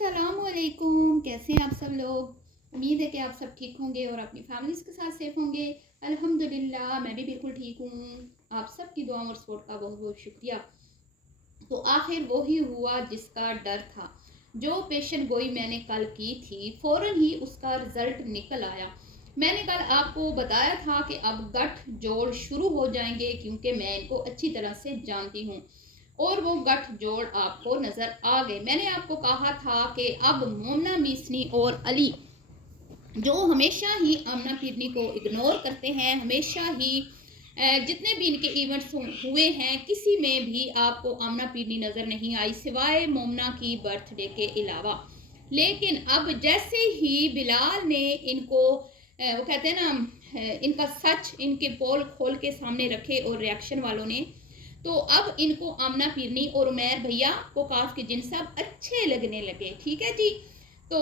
अस्सलाम वालेकुम। कैसे हैं आप सब लोग? उम्मीद है कि आप सब ठीक होंगे और अपनी फैमिलीज़ के साथ सेफ होंगे। अल्हम्दुलिल्लाह मैं भी बिल्कुल ठीक हूँ। आप सब की दुआ और सपोर्ट का बहुत बहुत शुक्रिया। तो आखिर वो ही हुआ जिसका डर था। जो पेशन गोई मैंने कल की थी फ़ौरन ही उसका रिज़ल्ट निकल आया। मैंने कल आपको बताया था कि अब गठ जोड़ शुरू हो जाएंगे क्योंकि मैं इनको अच्छी तरह से जानती हूँ और वो गठ जोड़ आपको नज़र आ गए। मैंने आपको कहा था कि अब मोमना मीसनी और अली जो हमेशा ही आमना पीरनी को इग्नोर करते हैं, हमेशा ही जितने भी इनके इवेंट्स हुए हैं किसी में भी आपको आमना पीरनी नज़र नहीं आई सिवाय मोमना की बर्थडे के अलावा। लेकिन अब जैसे ही बिलाल ने इनको वो कहते हैं ना इनका सच इनके पोल खोल के सामने रखे और रिएक्शन वालों ने, तो अब इनको आमना पीरनी और उमैर भैया को काफ के जिन सब अच्छे लगने लगे। ठीक है जी। तो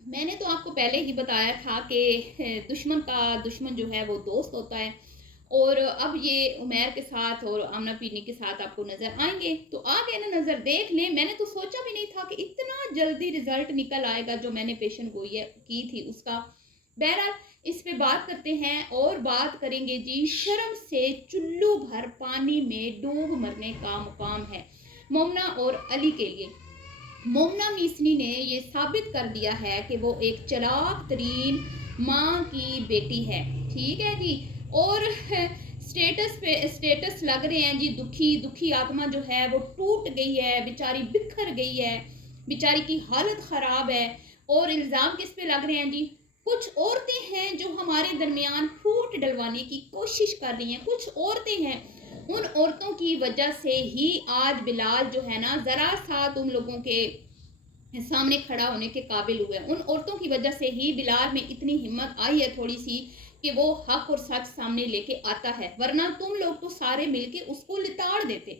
मैंने तो आपको पहले ही बताया था कि दुश्मन का दुश्मन जो है वो दोस्त होता है और अब ये उमैर के साथ और आमना पीरनी के साथ आपको नज़र आएंगे। तो आ गए ना, नज़र देख लें। मैंने तो सोचा भी नहीं था कि इतना जल्दी रिजल्ट निकल आएगा जो मैंने पेशन गोई की थी उसका। बहरहाल इस पे बात करते हैं और बात करेंगे जी, शर्म से चुल्लू भर पानी में डूब मरने का मुकाम है मोमना और अली के लिए। मोमना मीसनी ने ये साबित कर दिया है कि वो एक चालाक तरीन माँ की बेटी है। ठीक है जी। और स्टेटस लग रहे हैं जी, दुखी दुखी आत्मा जो है वो टूट गई है, बेचारी बिखर गई है, बेचारी की हालत ख़राब है। और इल्ज़ाम किस पे लग रहे हैं जी? कुछ औरतें हैं जो हमारे दरमियान फूट डलवाने की कोशिश कर रही हैं। कुछ औरतें हैं, उन औरतों की वजह से ही आज बिलाल जो है ना ज़रा सा तुम लोगों के सामने खड़ा होने के काबिल हुए। उन औरतों की वजह से ही बिलाल में इतनी हिम्मत आई है थोड़ी सी कि वो हक और सच सामने लेके आता है, वरना तुम लोग तो सारे मिलके उसको लिताड़ देते।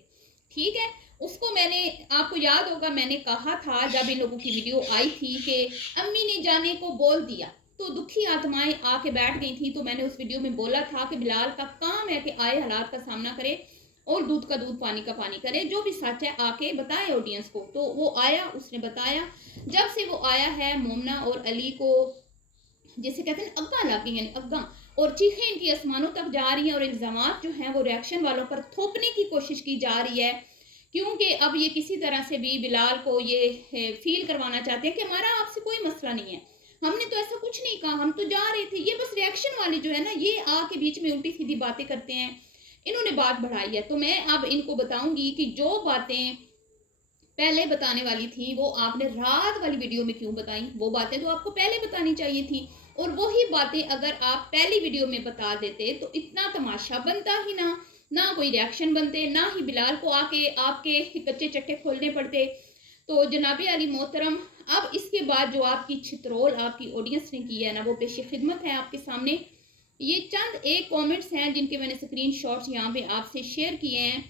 ठीक है। उसको मैंने आपको याद होगा मैंने कहा था जब इन लोगों की वीडियो आई थी कि अम्मी ने जाने को बोल दिया तो दुखी आत्माएं आके बैठ गई थी। तो मैंने उस वीडियो में बोला था कि बिलाल का काम है कि आए हालात का सामना करे और दूध का दूध पानी का पानी करे, जो भी सच है आके बताए ऑडियंस को। तो वो आया, उसने बताया। जब से वो आया है मोमना और अली को जिसे कहते हैं अग्गा लग गई, यानी अग्गा, और चीखें इनकी आसमानों तक जा रही हैं और इल्जाम जो हैं वो रिएक्शन वालों पर थोपने की कोशिश की जा रही है। क्योंकि अब ये किसी तरह से भी बिलाल को ये फील करवाना चाहते हैं कि हमारा आपसे कोई मसला नहीं है, हमने तो ऐसा कुछ नहीं कहा, हम तो जा रहे थे। ये बस रिएक्शन वाले जो है ना ये आके बीच में उल्टी सीधी बातें करते हैं, इन्होंने बात बढ़ाई है। तो मैं अब इनको बताऊंगी कि जो बातें पहले बताने वाली थी वो आपने रात वाली वीडियो में क्यों बताई। वो बातें तो आपको पहले बतानी चाहिए थी और वही बातें अगर आप पहली वीडियो में बता देते तो इतना तमाशा बनता ही ना कोई रिएक्शन बनते, ना ही बिलाल को आके आपके कच्चे चट्टे खोलने पड़ते। तो जनाबे अली मोहतरम, अब इसके बाद जो आपकी छित्रोल आपकी ऑडियंस ने की है ना वो पेश खिदमत है आपके सामने। ये चंद एक कमेंट्स हैं जिनके मैंने स्क्रीन शॉट्स यहाँ पे आपसे शेयर किए हैं।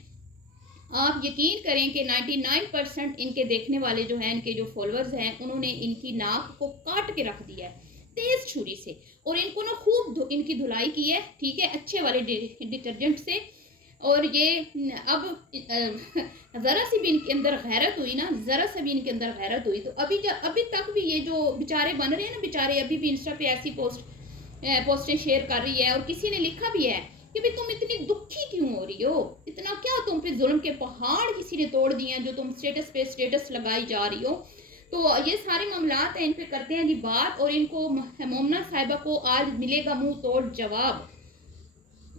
आप यकीन करें कि 99% इनके देखने वाले जो हैं, इनके जो फॉलोअर्स हैं, उन्होंने इनकी नाक को काट के रख दिया है तेज छुरी से और इनको ना खूब इनकी धुलाई की है। ठीक है, अच्छे वाले डिटर्जेंट से। और ये अब ज़रा सी भी इनके अंदर गैरत हुई ना, ज़रा सा भी इनके अंदर गैरत हुई तो अभी तक भी ये जो बेचारे बन रहे हैं ना बेचारे, अभी भी इंस्टा पे ऐसी पोस्टें शेयर कर रही है। और किसी ने लिखा भी है कि भाई तुम इतनी दुखी क्यों हो रही हो, इतना क्या तुम पे जुल्म के पहाड़ किसी ने तोड़ दिए हैं जो तुम स्टेटस पे स्टेटस लगाई जा रही हो। तो ये सारे मामलात हैं, इन पे करते हैं जी बात। और इनको मोमना साहिबा को आज मिलेगा मुंह तोड़ जवाब।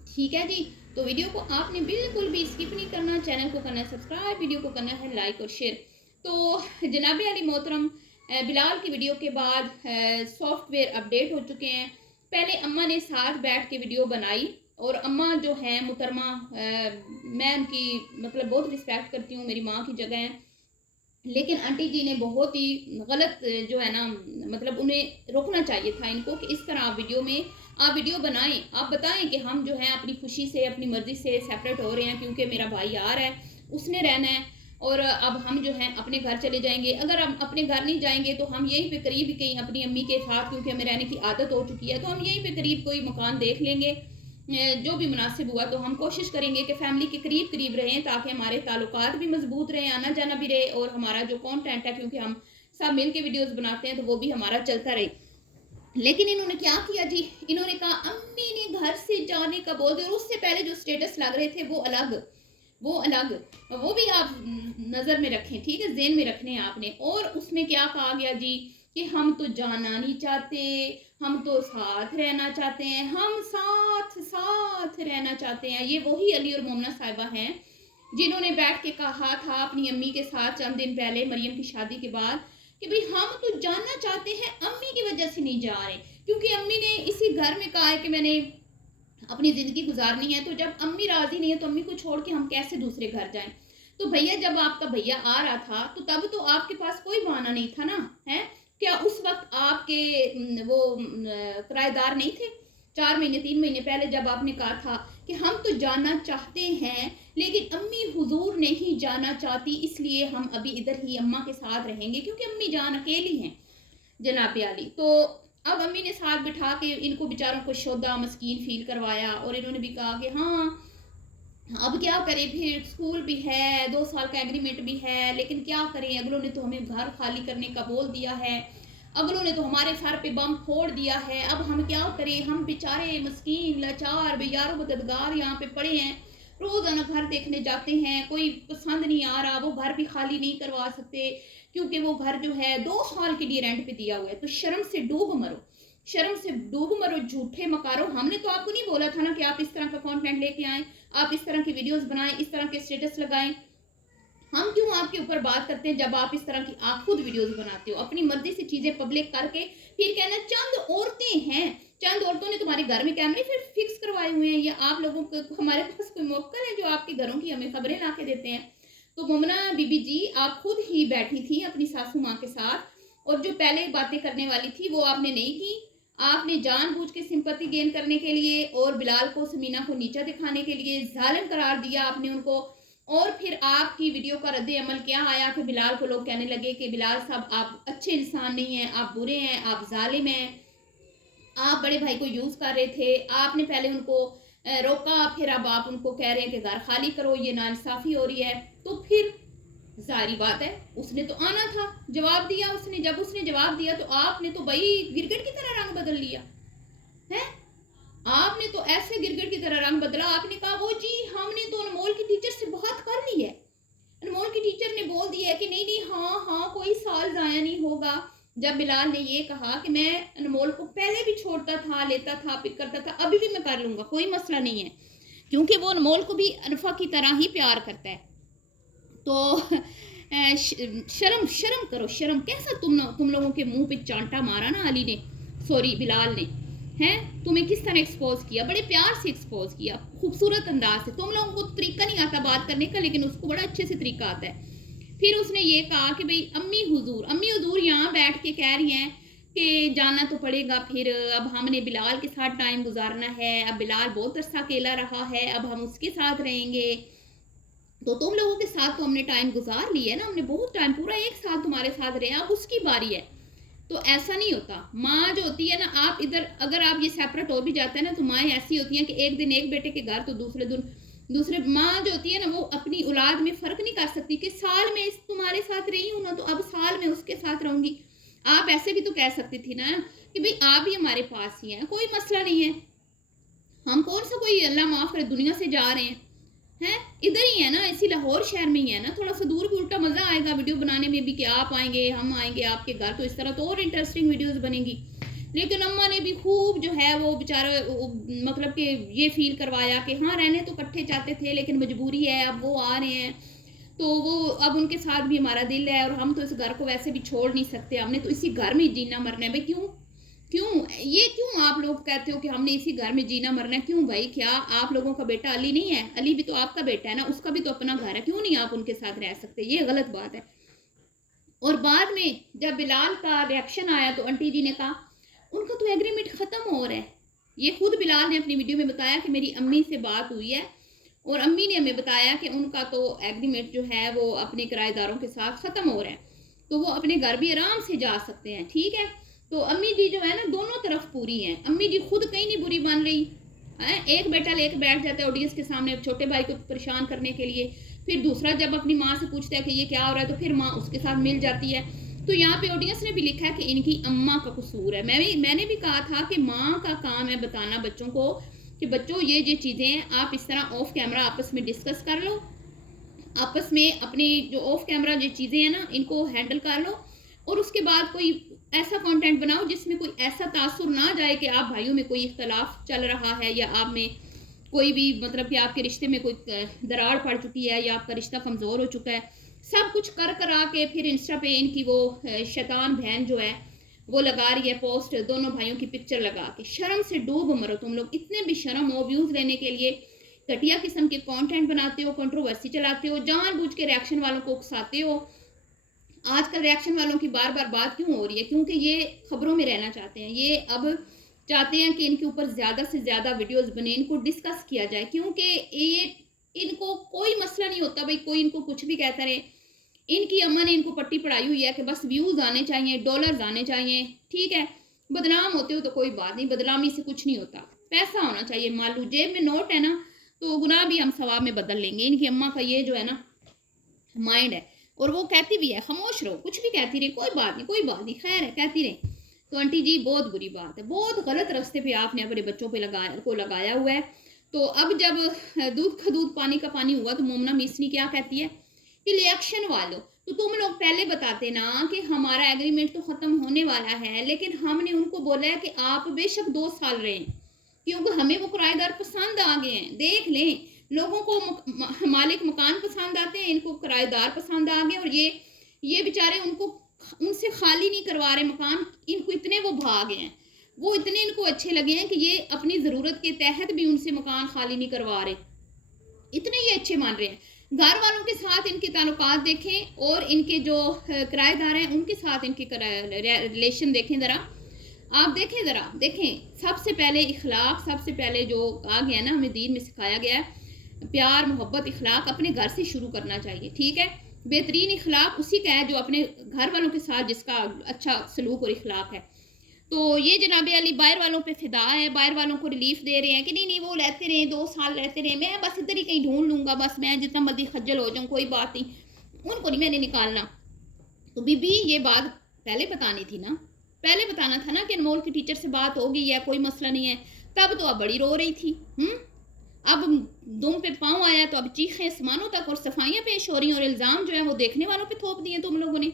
ठीक है जी। तो वीडियो को आपने बिल्कुल भी स्किप नहीं करना, चैनल को करना है सब्सक्राइब, वीडियो को करना है लाइक और शेयर। तो जनाबे अली मोहतरम, बिलाल की वीडियो के बाद सॉफ्टवेयर अपडेट हो चुके हैं। पहले अम्मा ने साथ बैठ के वीडियो बनाई और अम्मा जो है मुहतरमा, मैं उनकी मतलब बहुत रिस्पेक्ट करती हूँ, मेरी माँ की जगह है। लेकिन आंटी जी ने बहुत ही गलत जो है ना, मतलब उन्हें रोकना चाहिए था इनको कि इस तरह आप वीडियो बनाएं, आप बताएं कि हम जो है अपनी खुशी से अपनी मर्जी से सेपरेट हो रहे हैं क्योंकि मेरा भाई आ रहा है, उसने रहना है और अब हम जो है अपने घर चले जाएंगे। अगर हम अपने घर नहीं जाएंगे तो हम यहीं पे करीब ही कहीं अपनी अम्मी के साथ, क्योंकि हमें रहने की आदत हो चुकी है, तो हम यहीं पे करीब कोई मकान देख लेंगे। जो भी मुनासिब हुआ तो हम कोशिश करेंगे कि फैमिली के करीब करीब रहें ताकि हमारे ताल्लुकात भी मजबूत रहें, आना जाना भी रहे और हमारा जो कंटेंट है, क्योंकि हम सब मिल के वीडियोज़ बनाते हैं तो वो भी हमारा चलता रहे। लेकिन इन्होंने क्या किया जी, इन्होंने कहा अम्मी ने घर से जाने का बोल दिया, और उससे पहले जो स्टेटस लग रहे थे वो अलग, वो भी आप नज़र में रखें, ठीक है, ज़हन में रखने हैं आपने। और उसमें क्या कहा गया जी कि हम तो जाना नहीं चाहते, हम तो साथ रहना चाहते हैं, हम साथ रहना चाहते हैं। ये वही अली और मोमना साहिबा हैं जिन्होंने बैठ के कहा था अपनी अम्मी के साथ चंद दिन पहले मरियम की शादी के बाद कि भाई हम तो जानना चाहते हैं, अम्मी की वजह से नहीं जा रहे, क्योंकि अम्मी ने इसी घर में कहा है कि मैंने अपनी ज़िंदगी गुजारनी है, तो जब अम्मी राज़ी नहीं है तो अम्मी को छोड़ के हम कैसे दूसरे घर जाएं। तो भैया जब आपका भैया आ रहा था तो तब तो आपके पास कोई बहाना नहीं था ना, है क्या? उस वक्त आपके वो किराएदार नहीं थे? 4 महीने 3 महीने पहले जब आपने कहा था कि हम तो जाना चाहते हैं लेकिन अम्मी हुजूर नहीं जाना चाहती, इसलिए हम अभी इधर ही अम्मा के साथ रहेंगे क्योंकि अम्मी जान अकेली हैं जनाब आली। तो अब अम्मी ने साथ बिठा के इनको बेचारों को शोदा मस्कीन फील करवाया, और इन्होंने भी कहा कि हाँ अब क्या करें, फिर स्कूल भी है, 2 साल का एग्रीमेंट भी है, लेकिन क्या करें, अगलों ने तो हमें घर खाली करने का बोल दिया है, अगलों ने तो हमारे सर पे बम फोड़ दिया है, अब हम क्या करें, हम बेचारे मस्कीन लाचार बेयारो मददगार यहाँ पे पड़े हैं, रोज़ाना घर देखने जाते हैं, कोई पसंद नहीं आ रहा, वो घर भी खाली नहीं करवा सकते क्योंकि वो घर जो है 2 साल के लिए रेंट पे दिया हुआ है। तो शर्म से डूब मरो, शर्म से डूब मरो, झूठे मकारो। हमने तो आपको नहीं बोला था ना कि आप इस तरह का कंटेंट लेके आएँ, आप इस तरह की वीडियोस बनाएं, इस तरह के स्टेटस लगाएं। हम क्यों आपके ऊपर बात करते हैं जब आप इस तरह की आप खुद वीडियोस बनाते हो, अपनी मर्जी से चीजें पब्लिक करके फिर कहना चंद औरतें हैं, चंद औरतों ने तुम्हारे घर में कैमरे फिर फिक्स करवाए हुए हैं, या आप लोगों को हमारे पास कोई मौका है जो आपके घरों की हमें खबरें ला के देते हैं। तो मोमना बीबी जी आप खुद ही बैठी थी अपनी सासू माँ के साथ, और जो पहले बातें करने वाली थी वो आपने नहीं की। आपने जानबूझ के सिंपैथी गेन करने के लिए और बिलाल को समीना को नीचा दिखाने के लिए जालिम करार दिया आपने उनको, और फिर आपकी वीडियो का रद्द अमल क्या आया कि बिलाल को लोग कहने लगे कि बिलाल साहब आप अच्छे इंसान नहीं हैं, आप बुरे हैं, आप जालिम हैं, आप बड़े भाई को यूज़ कर रहे थे, आपने पहले उनको रोका, फिर अब आप उनको कह रहे हैं कि घर खाली करो, ये नाइंसाफ़ी हो रही है। तो फिर जारी बात है उसने तो आना था, जवाब दिया उसने, जब उसने जवाब दिया तो आपने तो भाई गिरगिट की तरह रंग बदल लिया है, आपने तो ऐसे गिरगिट की तरह रंग बदला। आपने कहा वो जी हमने तो अनमोल की टीचर से बात कर ली है, अनमोल की टीचर ने बोल दिया है कि नहीं नहीं हाँ कोई साल ज़ाया नहीं होगा। जब बिलाल ने ये कहा कि मैं अनमोल को पहले भी छोड़ता था, लेता था, पिक करता था, अभी भी मैं कर लूँगा, कोई मसला नहीं है, क्योंकि वो अनमोल को भी अनफा की तरह ही प्यार करता है। तो शर्म करो, शर्म। कैसा तुम लोगों के मुंह पे चांटा मारा ना अली ने, सॉरी बिलाल ने, हैं तुम्हें किस तरह एक्सपोज किया, बड़े प्यार से एक्सपोज किया, खूबसूरत अंदाज से। तुम लोगों को तरीका नहीं आता बात करने का, लेकिन उसको बड़ा अच्छे से तरीका आता है। फिर उसने ये कहा कि भाई अम्मी हुजूर यहाँ बैठ के कह रही हैं कि जाना तो पड़ेगा, फिर अब हमने बिलाल के साथ टाइम गुजारना है, अब बिलाल बहुत अरसा अकेला रहा है, अब हम उसके साथ रहेंगे। तो तुम लोगों के साथ तो हमने टाइम गुजार लिया है ना, हमने बहुत टाइम, पूरा 1 साल तुम्हारे साथ रहे, अब उसकी बारी है। तो ऐसा नहीं होता, माँ जो होती है ना, आप इधर अगर आप ये सेपरेट हो भी जाते हैं ना, तो माँ ऐसी होती है कि एक दिन एक बेटे के घर तो दूसरे दिन दूसरे। माँ जो होती है ना वो अपनी औलाद में फ़र्क नहीं कर सकती कि साल में तुम्हारे साथ रही हूँ ना तो अब साल में उसके साथ रहूँगी। आप ऐसे भी तो कह सकती थी ना कि भाई आप भी हमारे पास ही हैं, कोई मसला नहीं है, हम कौन सा कोई अल्लाह माफ़ करे दुनिया से जा रहे हैं, इधर ही है ना, इसी लाहौर शहर में ही है ना, थोड़ा सा दूर भी उल्टा मज़ा आएगा वीडियो बनाने में भी कि आप आएंगे हम आएंगे आपके घर, तो इस तरह तो और इंटरेस्टिंग वीडियोस बनेंगी। लेकिन अम्मा ने भी खूब जो है वो बेचारा मतलब कि ये फील करवाया कि हाँ रहने तो इकट्ठे चाहते थे लेकिन मजबूरी है, अब वो आ रहे हैं तो वो अब उनके साथ भी हमारा दिल है, और हम तो इस घर को वैसे भी छोड़ नहीं सकते, हमने तो इसी घर में जीना मरना है। भाई क्यों आप लोग कहते हो कि हमने इसी घर में जीना मरना है? क्यों भाई, क्या आप लोगों का बेटा अली नहीं है? अली भी तो आपका बेटा है ना, उसका भी तो अपना घर है, क्यों नहीं आप उनके साथ रह सकते? ये गलत बात है। और बाद में जब बिलाल का रिएक्शन आया तो आंटी जी ने कहा उनका तो एग्रीमेंट ख़त्म हो रहा है। ये खुद बिलाल ने अपनी वीडियो में बताया कि मेरी अम्मी से बात हुई है और अम्मी ने हमें बताया कि उनका तो एग्रीमेंट जो है वो अपने किराएदारों के साथ ख़त्म हो रहा है, तो वो अपने घर भी आराम से जा सकते हैं। ठीक है, तो अम्मी जी जो है ना दोनों तरफ पूरी हैं, अम्मी जी खुद कहीं नहीं बुरी बन रही है। एक बेटा लेकर बैठ जाता है ऑडियंस के सामने छोटे भाई को परेशान करने के लिए, फिर दूसरा जब अपनी माँ से पूछता है कि ये क्या हो रहा है तो फिर माँ उसके साथ मिल जाती है। تو یہاں پہ آڈینس نے بھی لکھا ہے کہ ان کی اماں کا قصور ہے. میں نے بھی کہا تھا کہ ماں کا کام ہے بتانا بچوں کو کہ بچوں یہ چیزیں ہیں آپ اس طرح آف کیمرہ آپس میں ڈسکس کر لو, آپس میں اپنی جو آف کیمرہ جو چیزیں ہیں نا ان کو ہینڈل کر لو, اور اس کے بعد کوئی ایسا کانٹینٹ بناؤ جس میں کوئی ایسا تاثر نہ جائے کہ آپ بھائیوں میں کوئی اختلاف چل رہا ہے یا آپ میں کوئی بھی مطلب کہ آپ کے رشتے میں کوئی دراڑ پڑ چکی ہے یا آپ کا رشتہ کمزور ہو چکا ہے. سب کچھ کرا کے پھر انسٹا پہ ان کی وہ شیطان بہن جو ہے وہ لگا رہی ہے پوسٹ دونوں بھائیوں کی پکچر لگا کے. شرم سے ڈوب مرو تم لوگ, اتنے بھی شرم ہو ویوز لینے کے لیے گھٹیا قسم کے کانٹینٹ بناتے ہو, کنٹروورسی چلاتے ہو, جان بوجھ کے ریاکشن والوں کو اکساتے ہو. آج کل ریاکشن والوں کی بار بار بات کیوں ہو رہی ہے؟ کیونکہ یہ خبروں میں رہنا چاہتے ہیں, یہ اب چاہتے ہیں کہ ان کے اوپر زیادہ سے زیادہ ویڈیوز بنے, ان کو ڈسکس کیا جائے, کیونکہ یہ ان کو کوئی مسئلہ نہیں ہوتا بھائی کوئی ان کو کچھ بھی کہتا رہے. ان کی اماں نے ان کو پٹی پڑھائی ہوئی ہے کہ بس ویوز آنے چاہیے, ڈالرز آنے چاہیے, ٹھیک ہے. بدنام ہوتے ہو تو کوئی بات نہیں, بدنامی سے کچھ نہیں ہوتا, پیسہ ہونا چاہیے. مالو جیب میں نوٹ ہے نا تو گناہ بھی ہم ثواب میں بدل لیں گے. ان کی اماں کا یہ جو ہے نا مائنڈ ہے, اور وہ کہتی بھی ہے خاموش رہو, کچھ بھی کہتی رہے, کوئی بات نہیں کوئی بات نہیں, خیر ہے کہتی رہے. تو آنٹی جی بہت بری بات ہے, بہت غلط راستے پہ آپ نے اپنے بچوں پہ لگایا ہوا ہے. تو اب جب دودھ کا دودھ پانی کا پانی ہوا تو مومنہ میسنی کیا کہتی ہے کہ الیکشن والوں تو تم لوگ پہلے بتاتے نا کہ ہمارا ایگریمنٹ تو ختم ہونے والا ہے, لیکن ہم نے ان کو بولا ہے کہ آپ بے شک 2 سال رہیں, کیونکہ ہمیں وہ کرایہ دار پسند آ گئے ہیں. دیکھ لیں لوگوں کو مالک مکان پسند آتے ہیں, ان کو کرایہ دار پسند آ گئے, اور یہ بیچارے ان سے خالی نہیں کروا رہے مکان, ان کو اتنے وہ بھاگ ہیں, وہ اتنے ان کو اچھے لگے ہیں کہ یہ اپنی ضرورت کے تحت بھی ان سے مکان خالی نہیں کروا رہے, اتنے یہ اچھے مان رہے ہیں. گھر والوں کے ساتھ ان کے تعلقات دیکھیں اور ان کے جو کرایہ دار ہیں ان کے ساتھ ان کے ریلیشن دیکھیں ذرا, آپ دیکھیں. سب سے پہلے اخلاق, سب سے پہلے جو کہا گیا نا ہمیں دین میں سکھایا گیا ہے پیار محبت اخلاق اپنے گھر سے شروع کرنا چاہیے, ٹھیک ہے. بہترین اخلاق اسی کا ہے جو اپنے گھر والوں کے ساتھ جس کا اچھا سلوک اور اخلاق ہے. تو یہ جناب علی باہر والوں پہ فدا ہے, باہر والوں کو ریلیف دے رہے ہیں کہ نہیں وہ رہتے رہیں 2 سال رہتے رہیں, میں بس ادھر ہی کہیں ڈھونڈ لوں گا, بس میں جتنا مرضی خجل ہو جاؤں کوئی بات نہیں, ان کو نہیں میں نے نکالنا. تو بی یہ بات پہلے بتانی تھی نا, پہلے بتانا تھا نا کہ انمول کی ٹیچر سے بات ہو گئی ہے, کوئی مسئلہ نہیں ہے. تب تو اب بڑی رو رہی تھی, اب دم پہ پاؤں آیا تو اب چیخیں آسمانوں تک اور صفائیاں پیش ہو رہی ہیں, اور الزام جو ہے وہ دیکھنے والوں پہ تھوپ دیے تم لوگوں نے.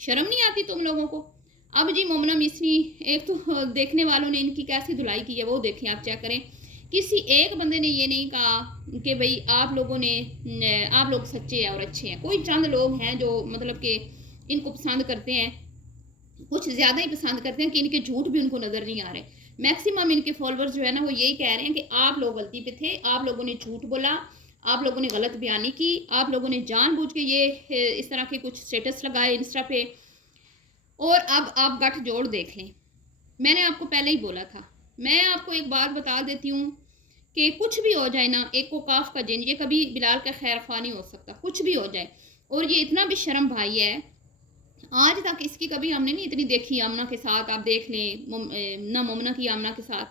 شرم نہیں آتی تم لوگوں کو؟ اب جی مومنہ میسنی ایک تو دیکھنے والوں نے ان کی کیسی دھلائی کی ہے وہ دیکھیں, آپ چیک کریں. کسی ایک بندے نے یہ نہیں کہا کہ بھئی آپ لوگ سچے ہیں اور اچھے ہیں. کوئی چند لوگ ہیں جو مطلب کہ ان کو پسند کرتے ہیں, کچھ زیادہ ہی پسند کرتے ہیں کہ ان کے جھوٹ بھی ان کو نظر نہیں آ رہے. میکسیمم ان کے فالوورز جو ہے نا وہ یہی کہہ رہے ہیں کہ آپ لوگ غلطی پہ تھے, آپ لوگوں نے جھوٹ بولا, آپ لوگوں نے غلط بیانی کی, آپ لوگوں نے جان بوجھ کے یہ اس طرح کے کچھ سٹیٹس لگائے انسٹا پہ, اور اب آپ گٹھ جوڑ دیکھ لیں. میں نے آپ کو پہلے ہی بولا تھا. میں آپ کو ایک بات بتا دیتی ہوں کہ کچھ بھی ہو جائے نا, ایک کو کاف کا جن, یہ کبھی بلال کا خیر خواہ نہیں ہو سکتا, کچھ بھی ہو جائے. اور یہ اتنا بھی شرم بھائی ہے, آج تک اس کی کبھی ہم نے نہیں اتنی دیکھی آمنہ کے ساتھ, آپ دیکھ لیں نہ مومنہ کی آمنہ کے ساتھ.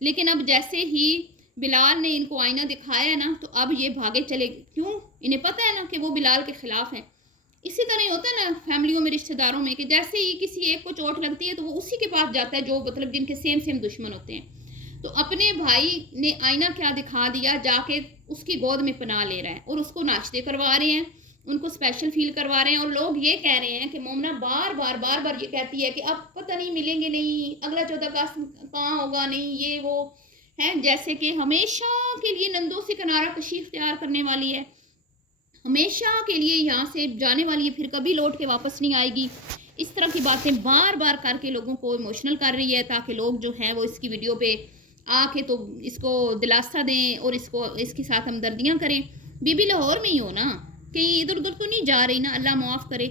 لیکن اب جیسے ہی بلال نے ان کو آئینہ دکھایا ہے نا تو اب یہ بھاگے چلے, کیوں؟ انہیں پتہ ہے نا کہ وہ بلال کے خلاف ہیں. اسی طرح ہی ہوتا ہے نا فیملیوں میں, رشتہ داروں میں, کہ جیسے ہی کسی ایک کو چوٹ لگتی ہے تو وہ اسی کے پاس جاتا ہے جو مطلب جن کے سیم دشمن ہوتے ہیں. تو اپنے بھائی نے آئینہ کیا دکھا دیا, جا کے اس کی گود میں پناہ لے رہا ہے اور اس کو ناشتے کروا رہے ہیں, ان کو اسپیشل فیل کروا رہے ہیں. اور لوگ یہ کہہ رہے ہیں کہ مومنہ بار بار یہ کہتی ہے کہ اب پتہ نہیں ملیں گے نہیں, اگلا 14 اگست کہاں ہوگا, نہیں یہ وہ ہے, جیسے کہ ہمیشہ کے لیے نندوں سے کنارہ کشی اختیار کرنے والی ہے, ہمیشہ کے لیے یہاں سے جانے والی ہے, پھر کبھی لوٹ کے واپس نہیں آئے گی. اس طرح کی باتیں بار بار کر کے لوگوں کو ایموشنل کر رہی ہے, تاکہ لوگ جو ہیں وہ اس کی ویڈیو پہ آ کے تو اس کو دلاسا دیں اور اس کے ساتھ ہمدردیاں کریں. بی بی لاہور میں ہی ہو نا, کہیں ادھر ادھر تو نہیں جا رہی نا, اللہ معاف کرے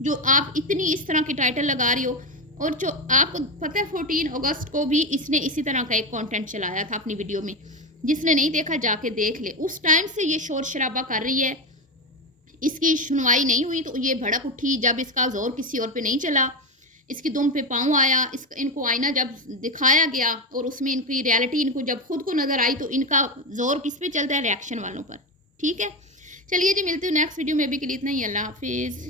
جو آپ اتنی اس طرح کے ٹائٹل لگا رہی ہو. اور جو آپ کو پتہ ہے 14 اگست کو بھی اس نے اسی طرح کا ایک کانٹینٹ چلایا تھا اپنی ویڈیو میں, جس نے نہیں دیکھا جا کے دیکھ لے. اس ٹائم سے یہ شور شرابہ کر رہی ہے, اس کی سنوائی نہیں ہوئی تو یہ بھڑک اٹھی. جب اس کا زور کسی اور پہ نہیں چلا, اس کی دم پہ پاؤں آیا, ان کو آئینہ جب دکھایا گیا اور اس میں ان کی ریالٹی ان کو جب خود کو نظر آئی تو ان کا زور کس پہ چلتا ہے, ریاکشن والوں پر. ٹھیک ہے, چلیے جی ملتے ہوں نیکسٹ ویڈیو میں. بھی کے لیے اتنا ہی, اللہ حافظ.